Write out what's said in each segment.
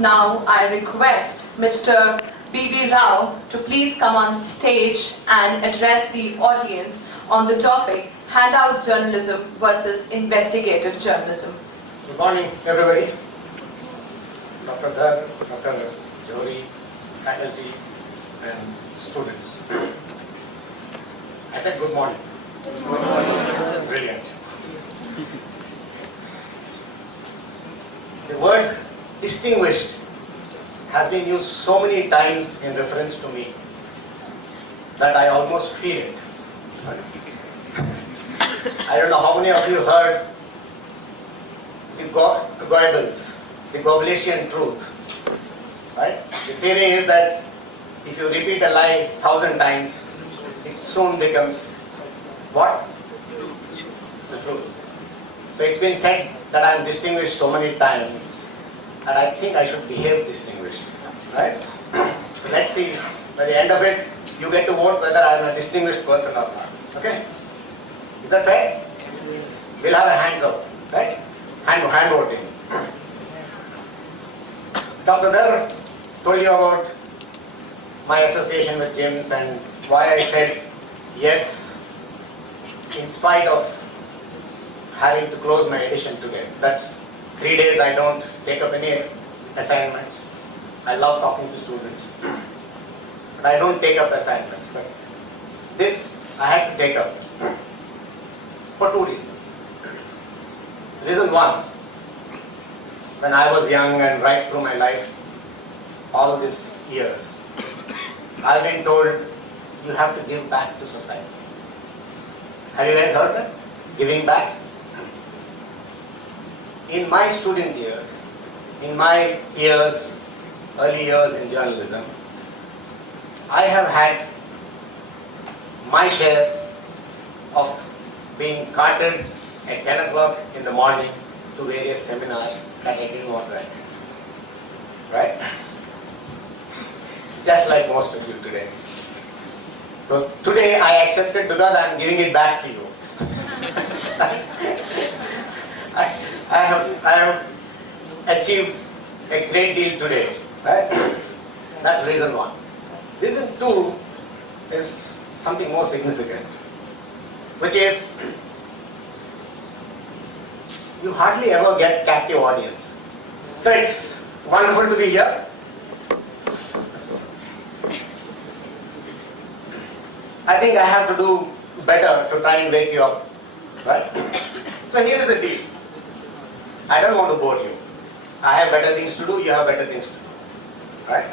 Now I request Mr. B.V.Rao to please come on stage and address the audience on the topic handout journalism versus investigative journalism. Good morning, everybody. Dr. Dhar, Dr. Jory, faculty and students. I said good morning. Good morning. Brilliant. The word distinguished has been used so many times in reference to me that I almost fear it. I don't know how many of you heard the Goebbels, the Goebbelsian truth. Right? The theory is that if you repeat a lie 1,000 times, it soon becomes what? The truth. So it's been said that I am distinguished so many times that I think I should behave distinguished. Right? So let's see, by the end of it, you get to vote whether I am a distinguished person or not. Okay? Is that fair? We'll have a hands up, right? Hand voting. Dr. Dhar told you about my association with JIMS and why I said yes in spite of having to close my edition today. That's 3 days I don't take up any assignments. I love talking to students. But I don't take up assignments. But this I had to take up for 2 reasons. Reason one, when I was young and right through my life, all these years, I've been told you have to give back to society. Have you guys heard that? Giving back? In my student years, in my years, early years in journalism, I have had my share of being carted at 10 o'clock in the morning to various seminars that I didn't want to attend. Right? Just like most of you today. So today I accepted because I am giving it back to you. I have achieved a great deal today. Right? That's reason one. Reason two is something more significant, which is you hardly ever get captive audience. So it's wonderful to be here. I think I have to do better to try and wake you up. Right? So here is the deal. I don't want to bore you. I have better things to do, you have better things to do. Right?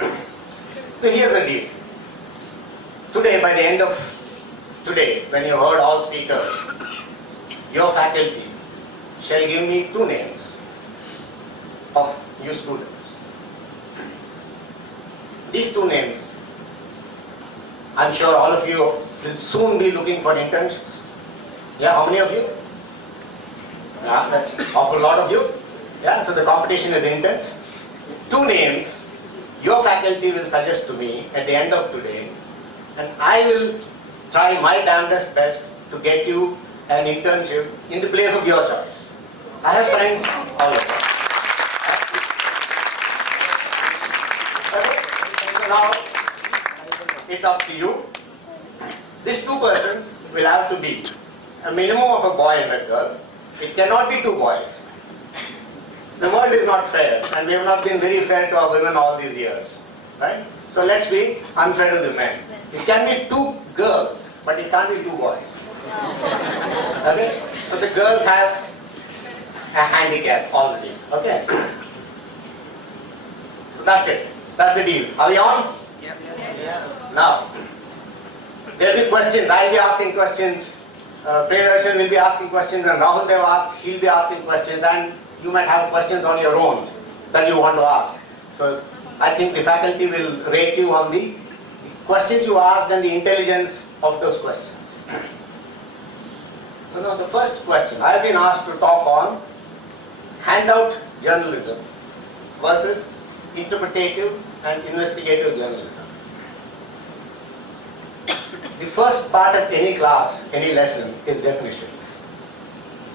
So here's the deal. Today, by the end of today, when you heard all speakers, your faculty shall give me 2 names of you students. These 2 names, I'm sure all of you will soon be looking for internships. Yeah, how many of you? Yeah, that's an awful lot of you. Yeah, so the competition is intense. 2 names your faculty will suggest to me at the end of today, and I will try my damnedest best to get you an internship in the place of your choice. I have friends all over. Okay? So now, it's up to you. These 2 persons will have to be a minimum of a boy and a girl. It cannot be 2 boys. The world is not fair, and we have not been very fair to our women all these years. Right? So let's be unfair to the men. It can be 2 girls, but it can't be 2 boys. Okay? So the girls have a handicap already. Okay? So that's it. That's the deal. Are we on? Yep. Yes. Now, there will be questions. I will be asking questions. Priyadarshan will be asking questions. When Rahul Dev asks, he will be asking questions. And you might have questions on your own that you want to ask. So I think the faculty will rate you on the questions you asked and the intelligence of those questions. So now the first question, I have been asked to talk on handout journalism versus interpretative and investigative journalism. The first part of any class, any lesson is definitions.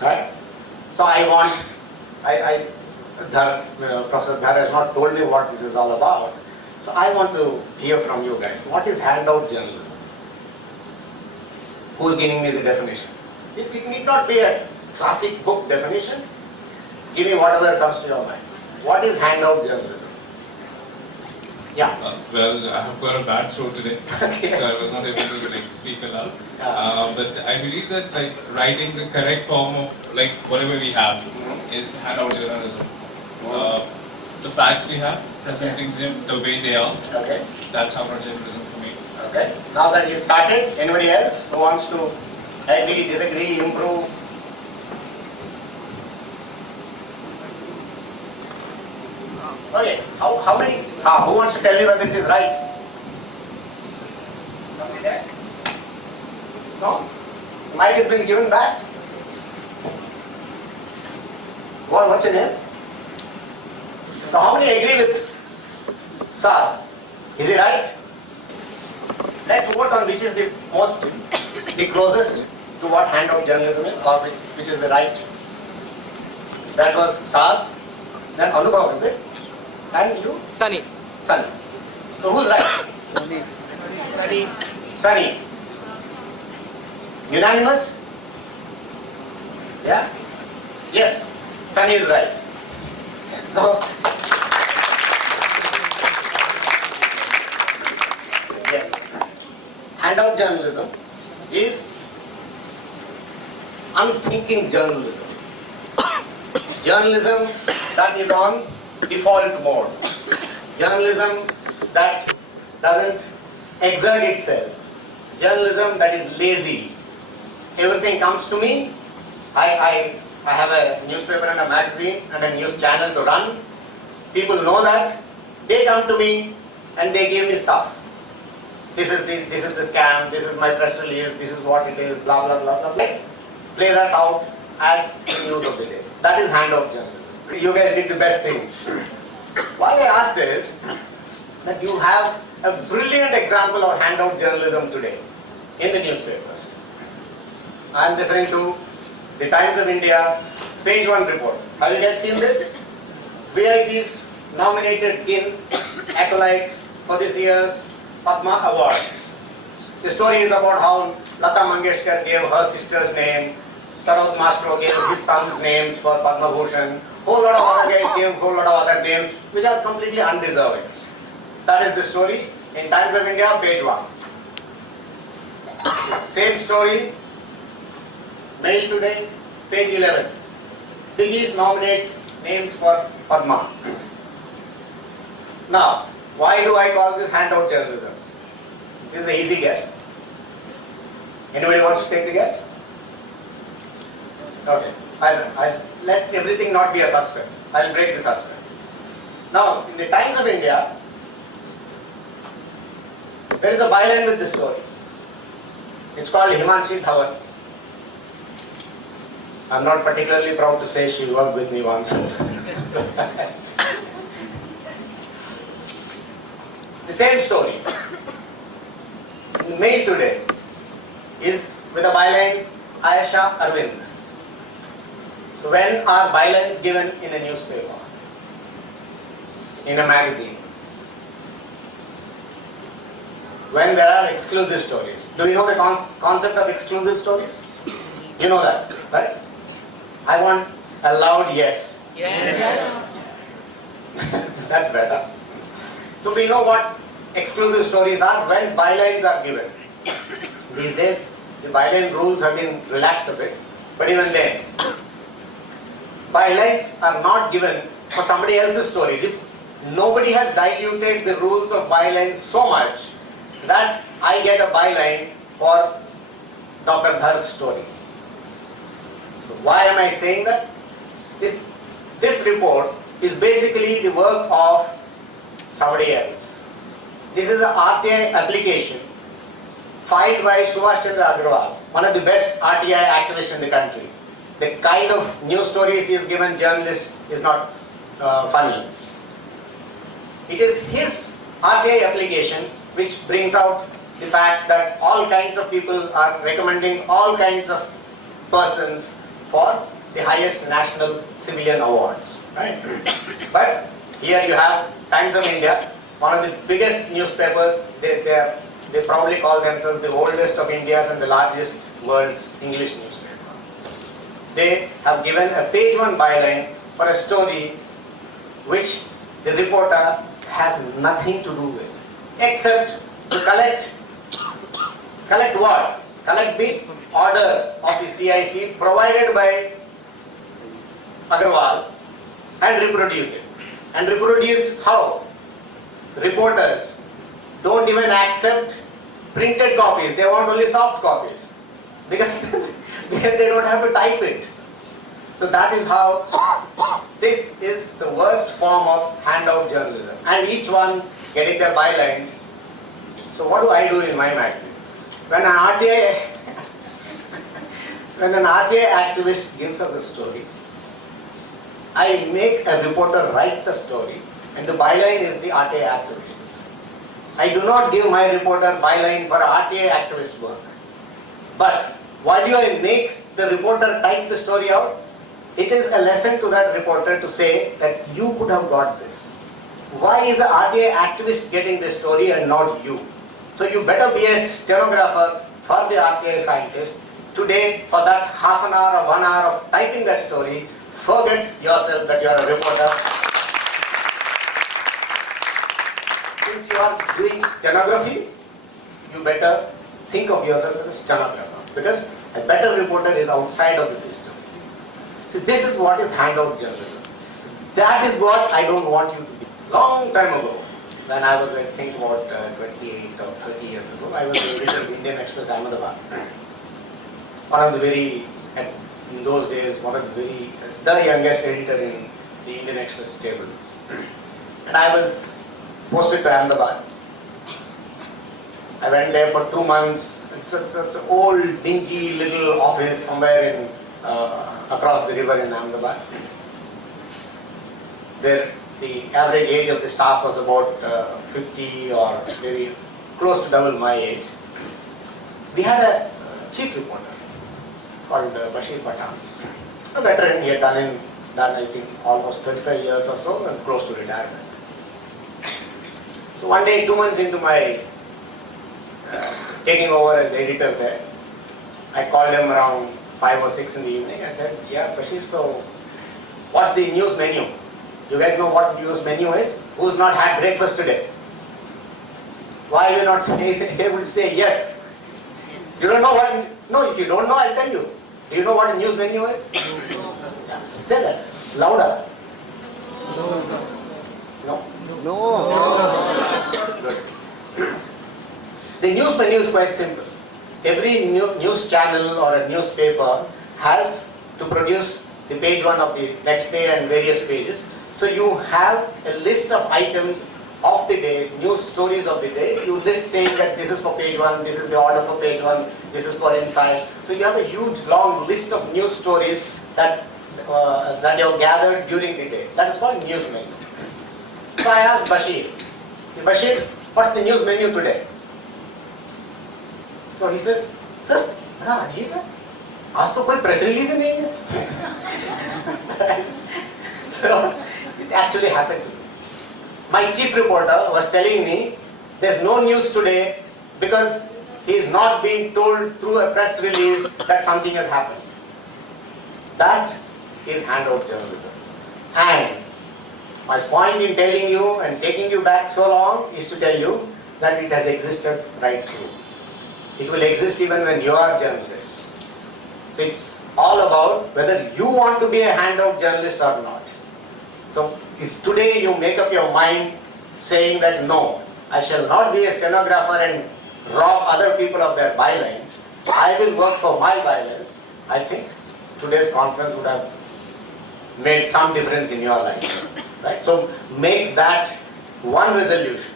Right? So I Professor Dhar has not told me what this is all about. So I want to hear from you guys. What is handout journalism? Who's giving me the definition? It need not be a classic book definition. Give me whatever comes to your mind. What is handout journalism? Yeah. Well, I have got a bad throat today, Okay. so I was not able to speak aloud. Yeah. But I believe that writing the correct form of whatever we have is handout journalism. The facts we have, presenting them the way they are, Okay. that's handout journalism for me. Okay. Now that you started, anybody else who wants to agree, disagree, improve? Okay. How many? Who wants to tell me whether it is right? Somebody there? No? The mic has been given back. What's your name? So how many agree with Sir? Is he right? Let's vote on which is the closest to what handout journalism is, or which is the right. That was Sir. Then Anubhav, is it? And you? Sunny. Sunny. So who's right? Sunny. Unanimous? Yeah? Yes. Sunny is right. So, yes. Handout journalism is unthinking journalism. Journalism that is on default mode. Journalism that doesn't exert itself. Journalism that is lazy. Everything comes to me. I have a newspaper and a magazine and a news channel to run. People know that. They come to me and they give me stuff. This is the scam, this is my press release, this is what it is, blah blah blah blah. Play that out as the news of the day. That is handout journalism. You guys did the best thing. Why I asked is that you have a brilliant example of handout journalism today in the newspapers. I am referring to the Times of India page 1 report. Have you guys seen this? VIPs nominated in acolytes for this year's Padma Awards. The story is about how Lata Mangeshkar gave her sister's name, Sarod Mastro gave his son's names for Padma Bhushan, whole lot of other guys gave whole lot of other names which are completely undeserving. That is the story in Times of India, page 1. Same story, Mail Today, page 11. Biggies nominate names for Padma. Now, why do I call this handout journalism? This is an easy guess. Anybody wants to take the guess? Okay. I'll let everything not be a suspense. I'll break the suspense. Now, in the Times of India, there is a byline with this story. It's called Himanshi Dhawan. I'm not particularly proud to say she worked with me once. The same story. Mail Today is with a byline Ayesha Arvind. So when are bylines given in a newspaper? In a magazine? When there are exclusive stories. Do you know the concept of exclusive stories? You know that, right? I want a loud yes. Yes. That's better. So we know what exclusive stories are when bylines are given. These days, the byline rules have been relaxed a bit, but even then, bylines are not given for somebody else's stories. If nobody has diluted the rules of bylines so much that I get a byline for Dr. Dhar's story. So why am I saying that? This report is basically the work of somebody else. This is an RTI application filed by Subhash Chandra Agarwal, one of the best RTI activists in the country. The kind of news stories he has given journalists is not funny. It is his RTI application which brings out the fact that all kinds of people are recommending all kinds of persons for the highest national civilian awards, right? But here you have Times of India, one of the biggest newspapers. They probably call themselves the oldest of India's and the largest world's English newspaper. They have given a page 1 byline for a story which the reporter has nothing to do with, except to collect what? Collect the order of the CIC provided by Agarwal and reproduce it. And reproduce how? Reporters don't even accept printed copies, they want only soft copies because they don't have to type it. So that is how this is the worst form of handout journalism, and each one getting their bylines. So what do I do in my magazine? When an RTI activist gives us a story, I make a reporter write the story, and the byline is the RTI activists. I do not give my reporter byline for RTI activist work. But why do I make the reporter type the story out? It is a lesson to that reporter to say that you could have got this. Why is an RTI activist getting this story and not you? So you better be a stenographer for the RTI scientist. Today, for that half an hour or 1 hour of typing that story, forget yourself that you are a reporter. Since you are doing stenography, you better think of yourself as a stenographer, because a better reporter is outside of the system. So this is what is handout journalism. That is what I don't want you to be. Long time ago, when I was, I think about 28 or 30 years ago, I was the editor of Indian Express Ahmedabad. One of the very, in those days, the youngest editor in the Indian Express stable. And I was posted to Ahmedabad. I went there for 2 months. It's an old, dingy little office somewhere in across the river in Ahmedabad. There, the average age of the staff was about 50 or maybe close to double my age. We had a chief reporter called Bashir Pathan, a veteran. He had done I think almost 35 years or so and close to retirement. So one day, 2 months into my taking over as editor there, I called him around 5 or 6 in the evening. I said, yeah, Bashir, so what's the news menu? You guys know what news menu is? Who's not had breakfast today? Why are you not able to say yes? You don't know what? No, if you don't know, I'll tell you. Do you know what a news menu is? Yeah, so say that louder. No? No. Good. The news menu is quite simple. Every news channel or a newspaper has to produce the page 1 of the next day and various pages. So you have a list of items of the day, news stories of the day. You list saying that this is for page 1, this is the order for page 1, this is for inside. So you have a huge long list of news stories that you have gathered during the day. That is called news menu. So I asked Bashir, what's the news menu today? So he says, sir, बड़ा अजीब है, आज तो कोई press release ही नहीं है. So it actually happened to me. My chief reporter was telling me there's no news today because he's not being told through a press release that something has happened. That is handout journalism. And my point in telling you and taking you back so long is to tell you that it has existed right through. It will exist even when you are journalists. So it's all about whether you want to be a handout journalist or not. So if today you make up your mind saying that no, I shall not be a stenographer and rob other people of their bylines, I will work for my bylines, I think today's conference would have made some difference in your life. Right? So make that one resolution,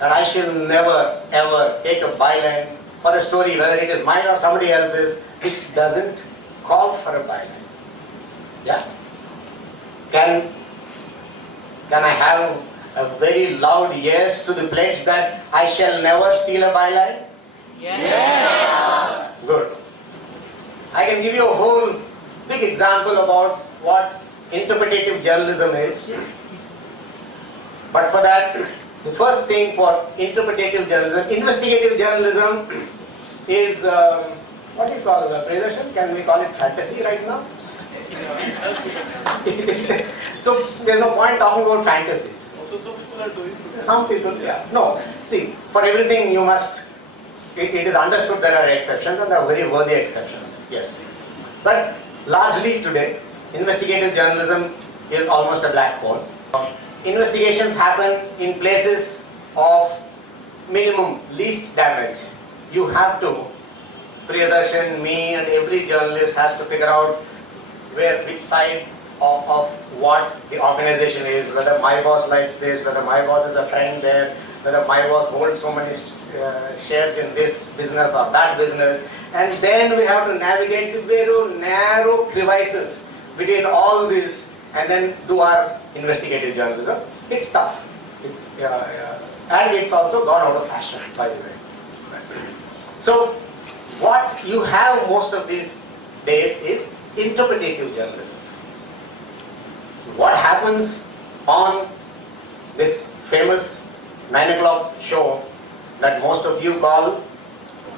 that I shall never ever take a byline for a story, whether it is mine or somebody else's, which doesn't call for a byline. Yeah? Can I have a very loud yes to the pledge that I shall never steal a byline? Yes. Good. I can give you a whole big example about what interpretative journalism is. But for that, the first thing for interpretative journalism, investigative journalism is, what do you call it, Priyadarshan? Can we call it fantasy right now? So there's no point talking about fantasies. Some people are doing it. Some people, yeah. No, see, for everything you must, it is understood there are exceptions and there are very worthy exceptions, yes. But largely today, investigative journalism is almost a black hole. Investigations happen in places of minimum, least damage. You have to, Priyadarshan, me and every journalist has to figure out which side of what the organization is, whether my boss likes this, whether my boss is a friend there, whether my boss holds so many shares in this business or that business, and then we have to navigate the very narrow crevices between all this and then do our investigative journalism. It's tough. And it's also gone out of fashion, by the way. So what you have most of these days is interpretative journalism. What happens on this famous 9 o'clock show that most of you call,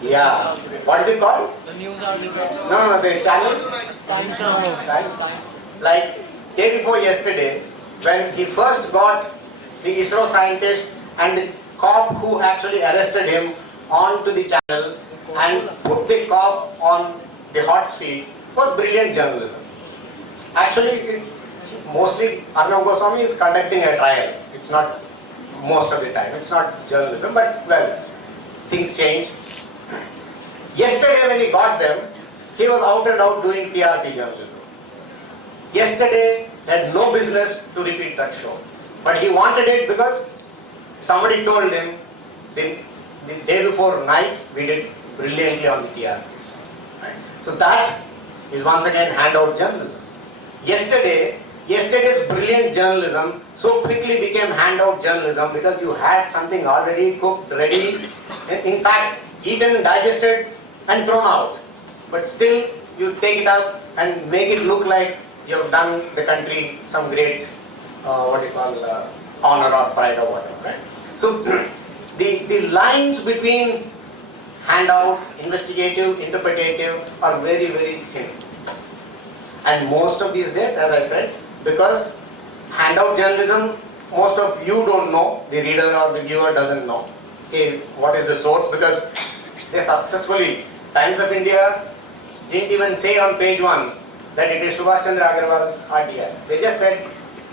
yeah, what is it called? The news article. No, the channel? Times now. Times. Like day before yesterday, when he first got the ISRO scientist and the cop who actually arrested him onto the channel and put the cop on the hot seat, was brilliant journalism. Actually, mostly Arnab Goswami is conducting a trial. It's not most of the time. It's not journalism, but well, things change. Yesterday when he got them, he was out and out doing TRP journalism. Yesterday had no business to repeat that show. But he wanted it because somebody told him the day before night we did brilliantly on the TRPs. Right? So that is once again handout journalism. Yesterday's brilliant journalism so quickly became handout journalism because you had something already cooked, ready, in fact eaten, digested and thrown out. But still you take it up and make it look like you have done the country some great, honor or pride or whatever. Right? So the lines between handout, investigative, interpretative are very, very thin. And most of these days, as I said, because handout journalism, most of you don't know, the reader or the viewer doesn't know, okay, what is the source, because they successfully, Times of India didn't even say on page 1 that it is Subhash Chandra Agarwal's RTI. They just said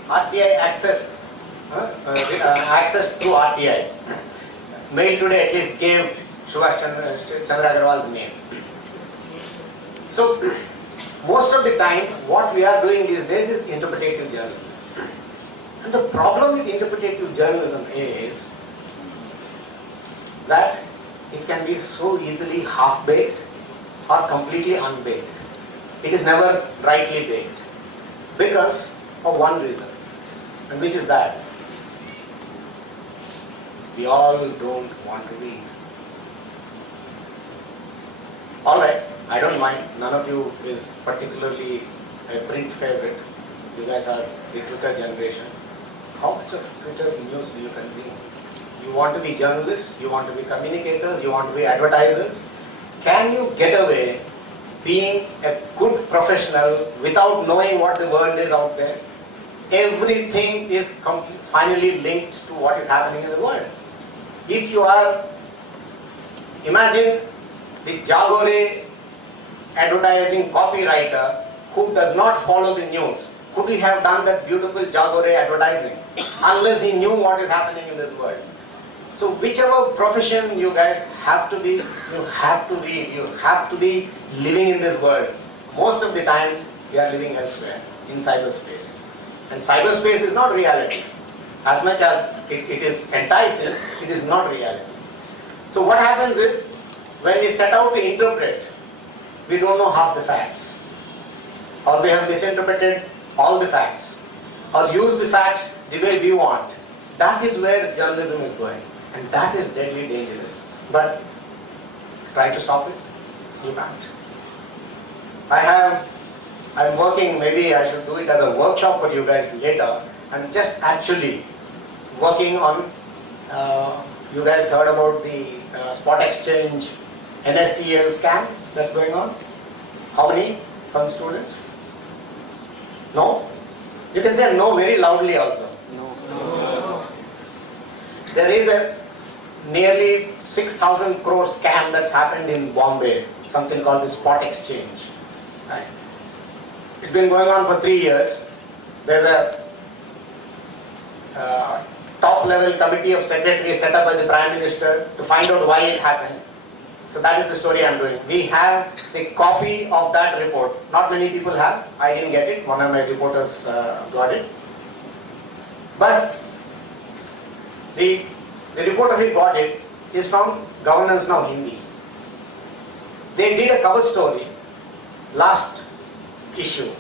RTI accessed through RTI. Mail Today at least gave Subhash Chandra Agarwal's name. So most of the time what we are doing these days is interpretative journalism. And the problem with interpretative journalism is that it can be so easily half-baked or completely unbaked. It is never rightly baked because of one reason, and which is that we all don't want to read. Alright, I don't mind, none of you is particularly a print favorite. You guys are the Twitter generation. How much of Twitter news do you consume? You want to be journalists, you want to be communicators, you want to be advertisers. Can you get away being a good professional without knowing what the world is out there? Everything is finally linked to what is happening in the world. If you are, imagine the Jagore advertising copywriter who does not follow the news. Could he have done that beautiful Jagore advertising unless he knew what is happening in this world? So whichever profession you guys have to be, you have to read, you have to be living in this world. Most of the time we are living elsewhere, in cyberspace. And cyberspace is not reality. As much as it is enticing, it is not reality. So what happens is, when we set out to interpret, we don't know half the facts. Or we have misinterpreted all the facts. Or use the facts the way we want. That is where journalism is going. And that is deadly dangerous. But try to stop it, you can't. I I'm working, maybe I should do it as a workshop for you guys later. I'm just actually working on, you guys heard about the spot exchange NSCL scam that's going on? How many from students? No? You can say no very loudly also. No. There is a nearly 6,000 crore scam that's happened in Bombay, something called the spot exchange. Right? It's been going on for 3 years. There's a top level committee of secretaries set up by the Prime Minister to find out why it happened. So that is the story I'm doing. We have a copy of that report. Not many people have. I didn't get it. One of my reporters got it. But the reporter who got it is from Governance Now Hindi. They did a cover story last issue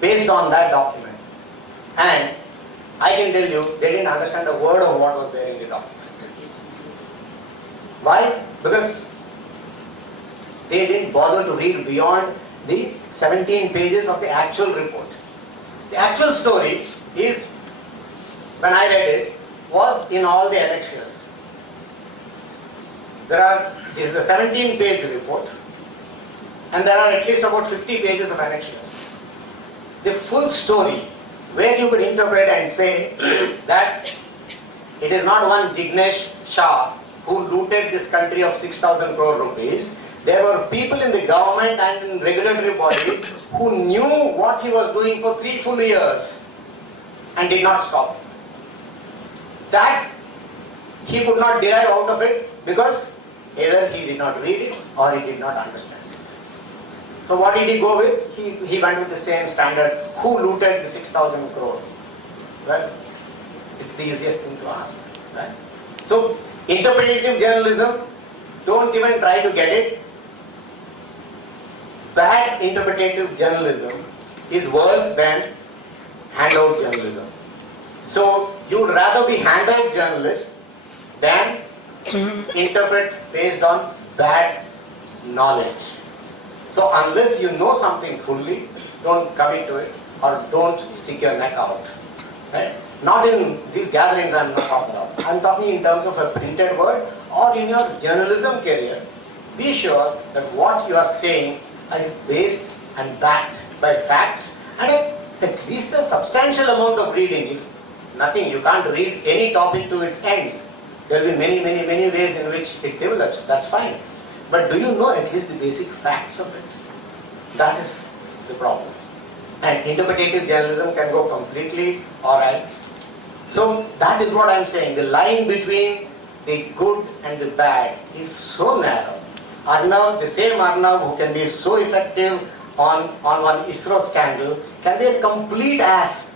based on that document. And I can tell you, they didn't understand a word of what was there in the document. Why? Because they didn't bother to read beyond the 17 pages of the actual report. The actual story is, when I read it, was in all the annexures. This is a 17-page report, and there are at least about 50 pages of annexures. The full story, where you could interpret and say that it is not one Jignesh Shah who looted this country of 6,000 crore rupees. There were people in the government and in regulatory bodies who knew what he was doing for 3 full years and did not stop. That he could not derive out of it because either he did not read it or he did not understand it. So what did he go with? He went with the same standard. Who looted the 6,000 crore? Well, it's the easiest thing to ask. Right? So interpretative journalism, don't even try to get it. Bad interpretative journalism is worse than handout journalism. So you would rather be handout journalist than interpret based on bad knowledge. So unless you know something fully, don't commit to it or don't stick your neck out. Right? Not in these gatherings I'm not talking about. I'm talking in terms of a printed word or in your journalism career. Be sure that what you are saying is based and backed by facts and at least a substantial amount of reading. If nothing, you can't read any topic to its end. There will be many ways in which it develops. That's fine. But do you know at least the basic facts of it? That is the problem. And interpretative journalism can go completely alright. So that is what I'm saying. The line between the good and the bad is so narrow. Arnav, the same Arnav who can be so effective on one ISRO scandal can be a complete ass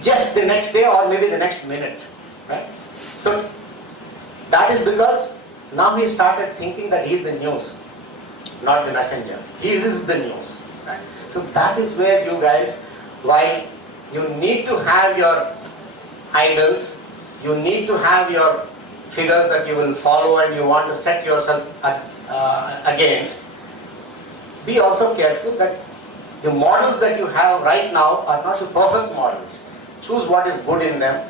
just the next day or maybe the next minute. Right? So that is because now he started thinking that he is the news, not the messenger. He is the news. Right? So that is where you guys, while you need to have your idols, you need to have your figures that you will follow and you want to set yourself against, be also careful that the models that you have right now are not the perfect models. Choose what is good in them.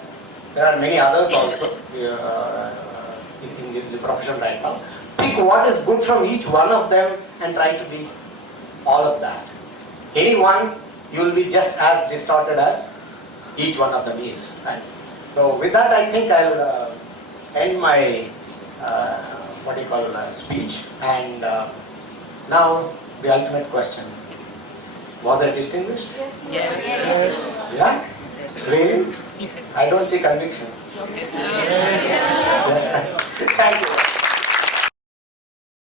There are many others also in the profession right now. Pick what is good from each one of them and try to be all of that. Any one, you will be just as distorted as each one of them is. Right? So with that, I think I'll end my speech. And now the ultimate question: was I distinguished? Yes. Yes. Yeah. Really? I don't see conviction. Yes. Thank you.